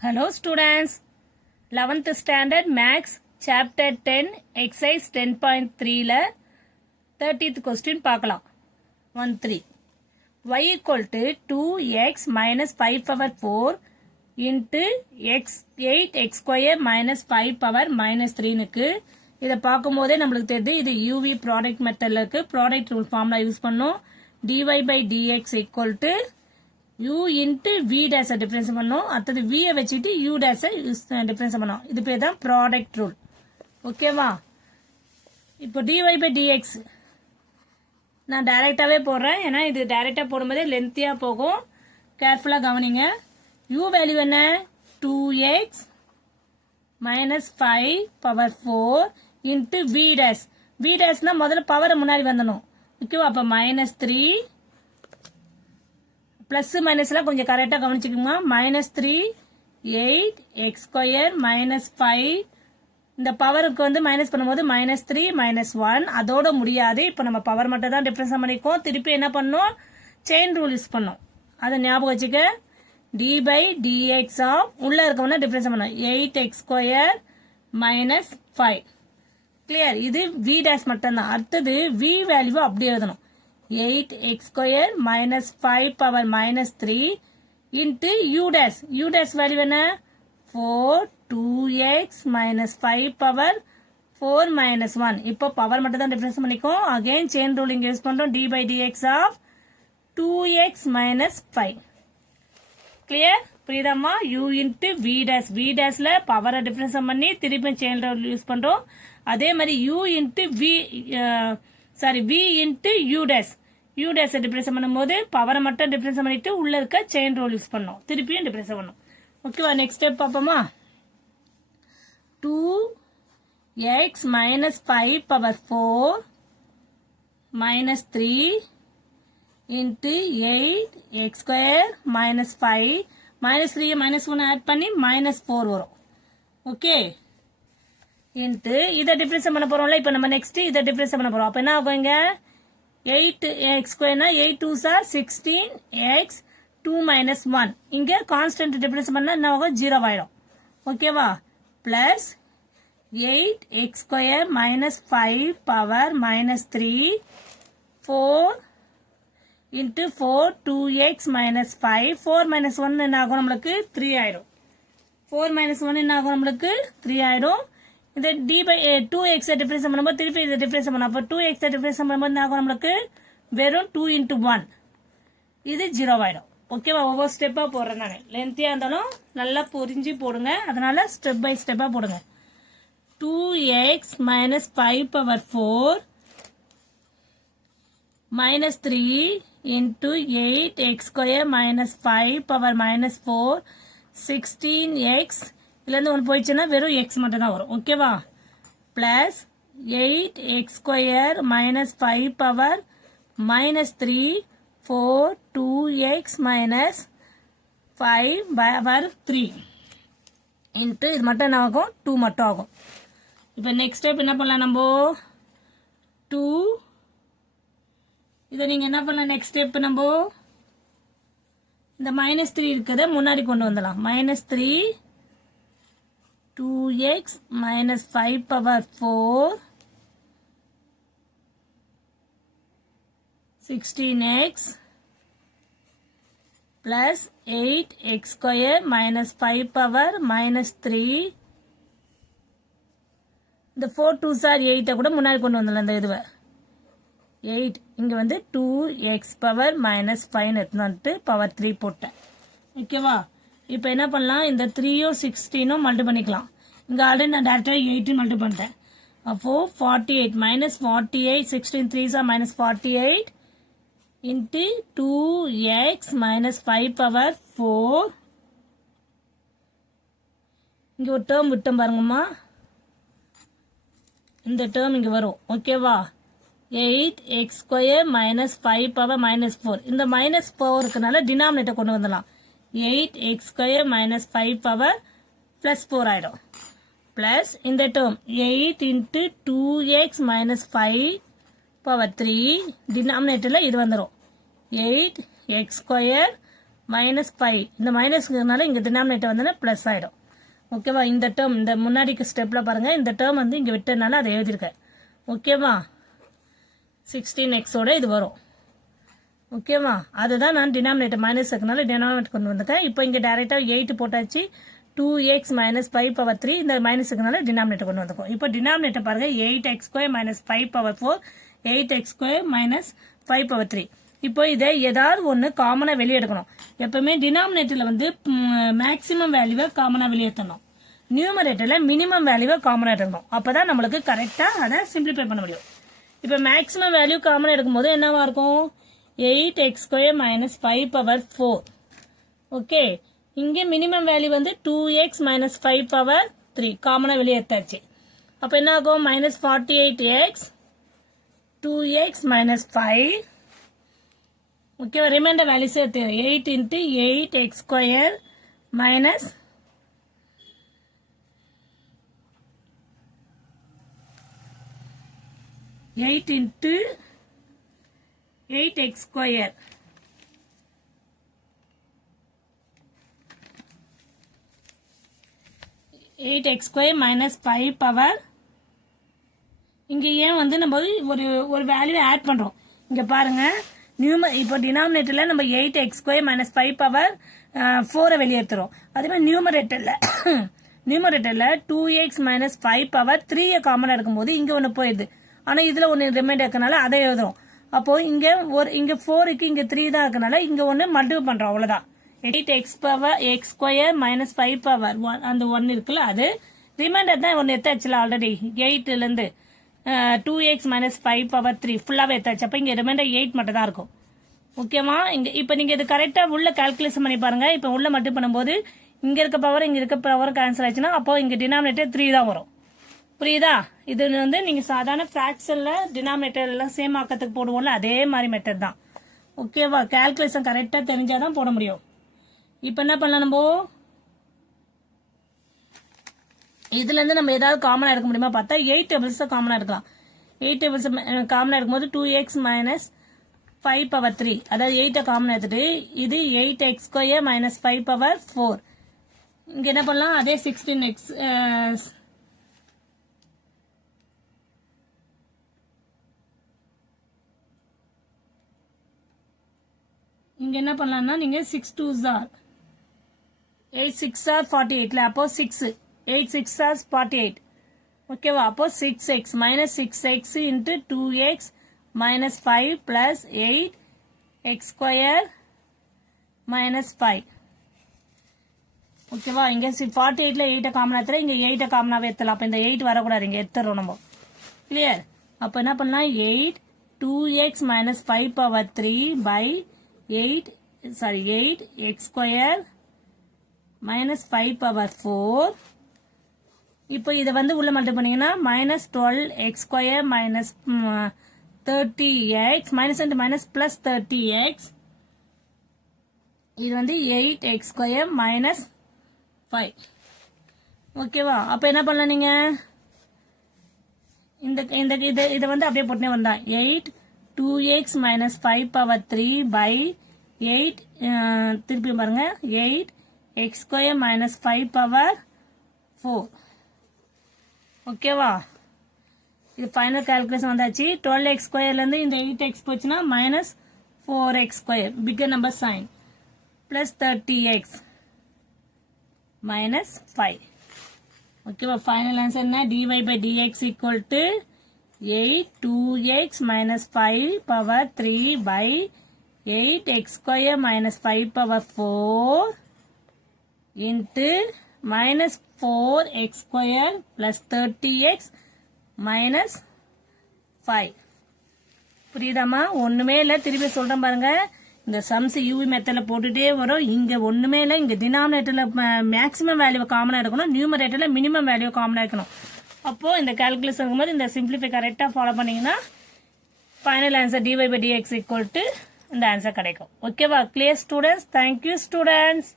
Hello students, 11th standard maths chapter 10 exercise 10.3ல 30th question பார்க்கலாம் 1-3 y equal to 2x minus 5 power 4 into x 8x square minus 5 power minus 3னுக்கு இதை பார்க்கும் போதே நம்மளுக்கு தெரியுது இது uv product methodல இருக்கு product rule formula யூஸ் பண்ணோம் dy by dx equal to u into v dash difference பண்ணோம் அடுத்து v வச்சிட்டு u dash difference பண்ணோம் இது பேர் தான் product rule ஓகேவா இப்போ dy by dx நான் டைரக்டாவே போடுறேன் ஏன்னா இது டைரக்டா போடும்போது லென்த்தியா போகும் கேர்ஃபுல்லா கவனிங்க u வேல்யூ என்ன 2x minus 5 power 4 into v dash னா முதல்ல பவர் முன்னாடி வந்தணும் ஓகேவா அப்ப -3 பிளஸ் மைனஸ்லாம் கொஞ்சம் கரெக்டா கவனிச்சுக்கோங்க -3 8 x ஸ்கொயர் -5 இந்த பவருக்கு வந்து மைனஸ் பண்ணும்போது -3 -1 அதோட முடியாது இப்போ நம்ம பவர் மட்டும் தான் டிஃபரன்ஸ் பண்ணிக்கோம் திருப்பி என்ன பண்ணோம் செயின் ரூல் யூஸ் பண்ணோம் அதை ஞாபகம் வச்சுக்க d by dx ஆஃப் உள்ள இருக்கவன டிஃபரன்ஸ் பண்ணோம் 8x ஸ்கொயர் -5 கிளியர் இது v டேஷ் மட்டும் தான் அடுத்தது v வேல்யூ அப்படியே எழுதணும் 8x square minus 5 power minus 3 into u dash value என்ன 4 2x minus 5 power 4 minus 1 இப்போ power மட்டும் தான் டிஃபரன்ஸ் பண்ணிக்கோம் again chain ruling யூஸ் பண்றோம் d by dx of 2x minus 5 clear புரியுதாமா u into v dashல பவரை டிஃபரன்ஸ் பண்ணி திருப்பி chain rule யூஸ் பண்றோம் அதே மாதிரி u into v into u dash difference பண்ணும்போது பவரை மட்டும் டிஃபரன்ஸ் பண்ணிட்டு உள்ள இருக்க செயின் ரூல் யூஸ் பண்ணோம் திருப்பியும் டிஃபரன்ஸ் பண்ணோம் ஓகேவா நெக்ஸ்ட் ஸ்டெப் பாப்போமா 2x minus 5 power 4 minus 3 into 8x square minus 5 minus 3 minus 1 add பண்ணி -4 வரும் ஓகே இன்ட்டு இதை டிஃபரன்ஸ் பண்ண போறோம்ல இப்போ நம்ம நெக்ஸ்ட் இதை டிஃபரன்ஸ் பண்ண போறோம் அப்ப என்ன ஆகுங்க 8x ஸ்கொயர்னா 8 2s are 16x 2 minus 1 இங்க கான்ஸ்டன்ட் டிஃபரன்ஸ் பண்ணா என்ன ஆகும் 0 ஆயிடும் ஓகேவா plus 8x square minus 5 power -3 4 into 4 2x minus 5 4 minus 1 என்ன ஆகும் நம்மளுக்கு 3 ஆயிடும் 4 minus 1 என்ன ஆகும் நம்மளுக்கு 3 ஆயிடும் இந்த d by 2x டிஃபரன்ஸ் பண்ணும்போது திருப்பி இத டிஃபரன்ஸ் பண்ணா அப்ப 2x டிஃபரன்ஸ் பண்ணும்போது என்ன ஆகும் நமக்கு வெறும் 2 into 1 இது 0 ஆயிடும் ஓகேவா ஒவ்வொரு ஸ்டெப்பா போறேன் நான் லென்த்தியா இருந்தாலும் நல்லா புரிஞ்சு போடுங்க அதனால ஸ்டெப் பை ஸ்டெப்பா போடுங்க 2x minus 5 power 4 minus 3 into 8x square minus 5 power minus 4 16x இதுல இருந்து 1 போயிடுச்சுன்னா வெறும் x மட்டும் தான் வரும் ஓகேவா plus 8x square minus 5 power -3 4 2x minus 5 power 3 into இது மட்டும் என்ன ஆகும் 2 மட்டும் ஆகும் இப்போ நெக்ஸ்ட் ஸ்டெப் என்ன பண்ணலாம் நம்ம 2 இதை நீங்க என்ன பண்ணலாம் நெக்ஸ்ட் ஸ்டெப் நம்ம இந்த -3 இருக்கத முன்னாடி கொண்டு வந்துடலாம் -3 2x minus 5 power 4 16x plus 8x square minus 5 power minus 3 இந்த 4 2s are 8 கூட முன்னாடி கொண்டு வந்துடலாம் இந்த இதுவை 8 இங்க வந்து 2x power minus 5 எடுத்துட்டு பவர் 3 போட்டேன் ஓகேவா இப்போ என்ன பண்ணலாம் இந்த 3யும் 16ம் மல்டி பண்ணிக்கலாம் இங்க ஆல்ரெடி நான் டைரக்டா 8 மல்டி பண்ணிட்டேன் அப்போ 48 -48 16 3s are -48 into 2x minus 5 power 4 இங்க ஒரு டேர்ம் விட்டோம் பாருங்கம்மா இந்த டேர்ம் இங்க வரும் ஓகேவா 8x square minus 5 power -4 இந்த -4 இருக்கனால டினாமினேட்டர் கொண்டு வந்துடலாம் 8x square minus 5 power plus 4 ஆயிடும் plus இந்த term 8 into 2x minus 5 power 3 denominatorல இது வந்துரும் 8x square minus 5 இந்த மைனஸ்னால இங்க டினாமினேட்டர் வந்து பிளஸ் ஆயிடும் ஓகேவா இந்த டேர்ம் இந்த முன்னாடிக்கு ஸ்டெப்ல பாருங்க இந்த டேர்ம் வந்து இங்க விட்டனால அதை எழுதிருக்கேன் ஓகேவா 16x ஓட இது வரும் ஓகேவா அதுதான் நான் டினாமினேட்டர் மைனஸ் இருக்கனால டினாமினேட்டர் கொண்டு வந்திருக்கேன் இப்போ இங்க டைரக்டா 8 போட்டாச்சு 2x minus 5 power 3 இந்த மைனஸ் இருக்கனால டினாமினேட்டர் கொண்டு வந்திருக்கோம் இப்போ டினாமினேட்டர் பாருங்க 8x square minus 5 power 4 8x square minus 5 power 3 இப்போ இதை ஏதாவது ஒன்று காமனா வெளியே எடுக்கணும் எப்பவுமே டினாமினேட்டர்ல வந்து மேக்ஸிமம் வேல்யூவை காமனா வெளியே எடுக்கணும் நியூமரேட்டர்ல மினிமம் வேல்யூவை காமனா எடுக்கணும் அப்பதான் நம்மளுக்கு கரெக்டா அதை சிம்பிளிஃபை பண்ண முடியும் இப்போ மேக்ஸிமம் வேல்யூ காமனா எடுக்கும்போது என்னவா இருக்கும் 8x square minus 5 power 4 okay இங்கே மினிமம் வேல்யூ வந்து 2x minus 5 power 3 காமனா வெளியே எடுத்தாச்சு அப்ப என்ன ஆகும் minus 48x 2x minus 5 okay remainder value சேர்த்து 8 into 8x square minus 8 into 8x square 8x square minus 5 power இங்க ஏன் வந்து நம்ம ஒரு வேல்யூ ஆட் பண்றோம் இங்க பாருங்க இப்போ டினாமினேட்டர்ல நம்ம 8x square minus 5 power 4 வெளியே எடுத்துறோம் அதே மாதிரி நியூமரேட்டர்ல 2x minus 5 power 3 காமனா இருக்கும்போது இங்க ஒன்னு போயிடுது ஆனா இதுல ஒன்னு ரிமைண்டர் இருக்கனால அதை எழுதுறோம் அப்போ இங்க 4 க்கு இங்க 3 தான் இருக்கனால இங்க ஒன்னு மல்டிப்ளை பண்றோம் அவ்வளவுதான் 8x power x square minus 5 power 1 அந்த 1 இருக்குல்ல அது ரிமைண்டர் தான் ஒன்னு எடுத்தாச்சுல ஆல்ரெடி 8 ல இருந்து 2x minus 5 power 3 ஃபுல்லாவே எடுத்தாச்சு அப்ப இங்க ரிமைண்டர் 8 மட்டும் தான் இருக்கும் ஓகேவா இங்க இப்ப நீங்க இது கரெக்டா உள்ள கால்குலேஷன் பண்ணி பாருங்க இப்ப உள்ள மல்டிப்ளை பண்ணும்போது இங்க இருக்க பவர் இங்க இருக்க பவர் கேன்சல் ஆச்சுன்னா அப்போ இங்க டினாமினேட்டர் 3 தான் வரும் புரியுதா இது வந்து நீங்க சாதாரண ஃபிராக்ஷன்ல டினாமினேட்டர் எல்லாம் சேம் ஆக்கத்துக்கு போடுவோம்ல அதே மாதிரி மெத்தட் தான் ஓகேவா கால்குலேஷன் கரெக்டா தெரிஞ்சாதான் போட முடியும் இப்போ என்ன பண்ணலாம் நம்ம இதுல இருந்து நம்ம ஏதாவது காமனா எடுக்க முடியுமா பார்த்தா 8 டேபிள்ஸ் காமனா எடுக்கலாம் 8 டேபிள்ஸ் காமனா எடுக்கும்போது 2x minus 5 power 3 அதாவது 8 காமனா எடுத்துட்டு இது 8x square minus 5 power 4 இங்க என்ன பண்ணலாம் அதே 16x இங்க என்ன பண்ணலாம்னா நீங்க 6 2s are 8 6 are 48 அப்போ 6 8 6 are 48 ஓகேவா அப்போ 6x minus 6x into 2x minus 5 plus 8x square minus 5 ஓகேவா இங்க 48ல 8 காமனா எடுத்துறேன் இங்க 8 காமனாவே எடுத்துலாம் அப்ப இந்த 8 வரக்கூடாது இங்க எடுத்துறோம் நம்ம கிளியர் அப்ப என்ன பண்ணலாம் 8 2x minus 5 power 3 by 8 x square minus 5 power 4 இப்போ இத வந்து உள்ள மல்டிப்ளை பண்ணீங்கன்னா minus 12x square minus 30x minus and minus plus 30x இது வந்து 8x square minus 5 ஓகேவா அப்ப என்ன பண்ணலாம் நீங்க இத வந்து அப்படியே போட்டுனே வந்தா 8 2x minus 5 power 3 by 8 திருப்பி பாருங்க 8x square minus 5 power 4 ஓகேவா இது ஃபைனல் கால்குலேஷன் வந்தாச்சு 12x ஸ்கொயர்ல இருந்து இந்த 8x போச்சுன்னா minus 4x square bigger number sign plus 30x minus 5 ஓகேவா ஃபைனல் ஆன்சர் என்ன dy by dx equal to 8 2x minus 5 power 3 by 8x square minus 5 power 4 into minus 4x square plus 30x minus 5 புரியுதாமா ஒண்ணுமே இல்ல திருப்பி சொல்றேன் பாருங்க இந்த sums UV மெத்தட்ல போட்டுட்டே வரும் இங்க ஒண்ணுமே இல்ல இங்க டினாமினேட்டர்ல மேக்ஸிமம் வேல்யூ காமனா எடுக்கணும் நியூமரேட்டர்ல மினிமம் வேல்யூ காமனா எடுக்கணும் அப்போ இந்த கால்குலேஷன் இருக்கும்போது இந்த சிம்பிளிஃபை கரெக்டா ஃபாலோ பண்ணீங்கன்னா final answer dy by dx equal to இந்த ஆன்சர் கிடைக்கும் ஓகேவா கிளியர் ஸ்டூடெண்ட்ஸ் தேங்க்யூ ஸ்டூடெண்ட்ஸ்